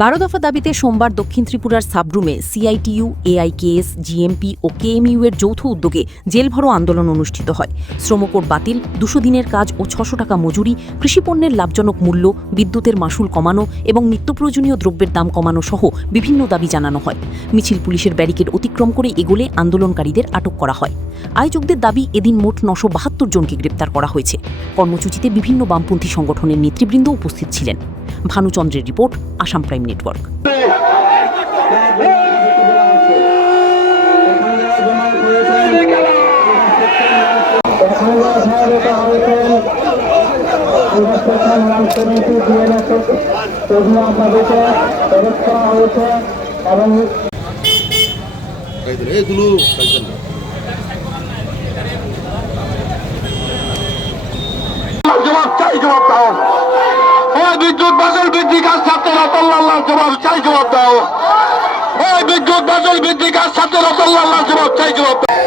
12 দফা দাবিতে সোমবার দক্ষিণ ত্রিপুরার সাবরুমে সিআইটিইউ, এআইকেএস, জিএমপি ও কেএমইউ এর যৌথ উদ্যোগে জেলভরো আন্দোলন অনুষ্ঠিত হয়। শ্রমকোড বাতিল, 200 দিনের কাজ ও 600 টাকা মজুরি, কৃষিপণ্যের লাভজনক মূল্য, বিদ্যুতের মাশুল কমানো এবং নিত্যপ্রয়োজনীয় দ্রব্যের দাম কমানো সহ বিভিন্ন দাবি জানানো হয়। মিছিল পুলিশের ব্যারিকেড অতিক্রম করে এগোলে আন্দোলনকারীদের আটক করা হয়। আয়োজকদের দাবি, এদিন মোট 972 জনকে গ্রেপ্তার করা হয়েছে। কর্মসূচিতে বিভিন্ন বামপন্থী সংগঠনের নেতৃবৃন্দ উপস্থিত ছিলেন। ভানুচন্দ্রের রিপোর্ট, আসাম প্রাইম নেটওয়ার্ক। বিদ্যুৎ বাজার বৃদ্ধি কাজ ছাত্র রতল্লাহ জবাব চাই, জবাব দাও। বিদ্যুৎ বাজার বৃদ্ধি কাজ ছাত্র রতল্লাহ জবাব চাই, জবাব দাও।